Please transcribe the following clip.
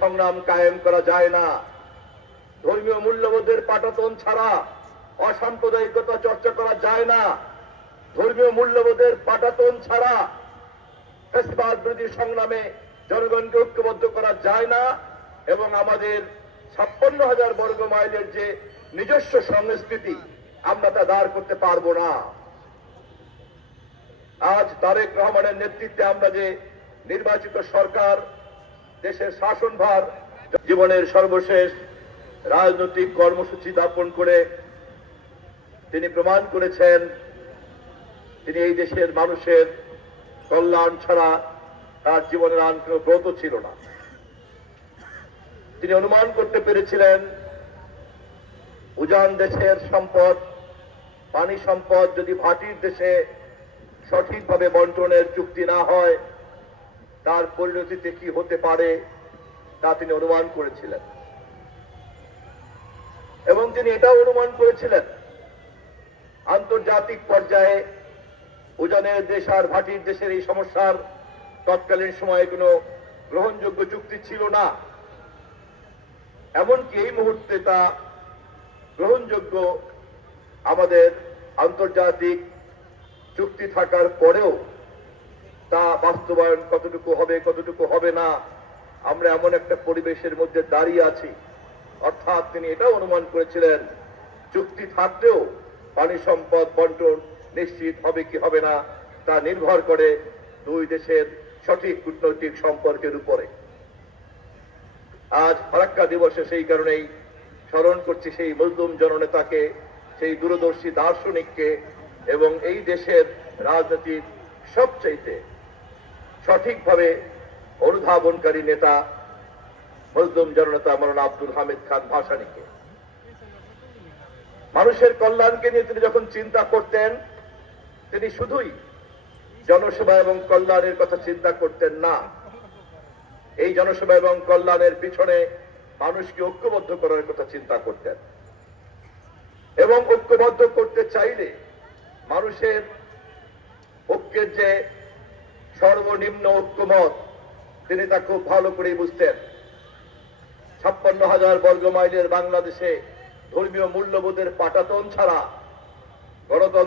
সংগ্রাম কায়েম করা যায় না। ধর্মীয় মূল্যবোধের পাটাতন ছাড়া অসাম্প্রদায়িকতা চর্চা করা যায় না। ধর্মীয় মূল্যবোধের পাটাতন ছাড়া ফ্যাসিবাদ বিরোধী সংগ্রামে জনগণকে ঐক্যবদ্ধ করা যায় না। এবং আমাদের 56,000 বর্গ মাইলের যে নিজস্ব সংস্কৃতি, আমরা তা দাঁড় করতে পারবো না। আজ তারেক রহমানের নেতৃত্বে আমরা যে নির্বাচিত সরকার দেশের শাসনভার জীবনের সর্বশেষ রাজনৈতিক কর্মসূচি যাপন করে তিনি প্রমাণ করেছেন তিনি এই দেশের মানুষের কল্যাণ ছাড়া তার জীবনের আর কোনো ব্রত ছিল না। তিনি অনুমান করতে পেরেছিলেন উজান দেশের সম্পদ, পানি সম্পদ যদি ভাটির দেশে সঠিকভাবে বন্টনের চুক্তি না হয় তার পরিণতিতে কি হতে পারে তা তিনি অনুমান করেছিলেন। এবং তিনি এটাও অনুমান করেছিলেন আন্তর্জাতিক পর্যায়ে উজানের দেশ আর ভাটির দেশের এই সমস্যার তৎকালীন সময়ে কোনো গ্রহণযোগ্য চুক্তি ছিল না। এমনকি এই মুহূর্তে তা গ্রহণযোগ্য আমাদের আন্তর্জাতিক চুক্তি থাকার পরেও তা বাস্তবায়ন কতটুকু হবে কতটুকু হবে না, আমরা এমন একটা পরিবেশের মধ্যে দাঁড়িয়ে আছি। অর্থাৎ তিনি এটাও অনুমান করেছিলেন চুক্তি থাকলেও পানি সম্পদ বন্টন নিশ্চিত হবে কি হবে না তা নির্ভর করে দুই দেশের সঠিক কূটনৈতিক সম্পর্কের উপরে। আজ ফারাক্কা দিবসে সেই কারণেই স্মরণ করছি সেই মজলুম জননেতাকে, সেই দূরদর্শী দার্শনিককে এবং এই দেশের রাজনীতির সবচাইতে সঠিকভাবে অনুধাবনকারী নেতা মজলুম জননেতা মাওলানা আব্দুল হামিদ খান ভাসানীকে। মানুষের কল্যাণকে নিয়ে তিনি যখন চিন্তা করতেন তিনি শুধুই জনসেবা এবং কল্যাণের কথা চিন্তা করতেন না, এই জনসেবা এবং কল্যাণের পিছনে মানুষকে ঐক্যবদ্ধ করার কথা চিন্তা করতেন। এবং ঐক্যবদ্ধ করতে চাইলে মানুষের ঐক্যের যে সর্বনিম্ন ঐক্যমত তিনি তা খুব ভালো করেই বুঝতেন। 56,000 বর্গ মাইলের বাংলাদেশে ধর্মীয় মূল্যবোধের পাটাতন ছাড়া গণতন্ত্র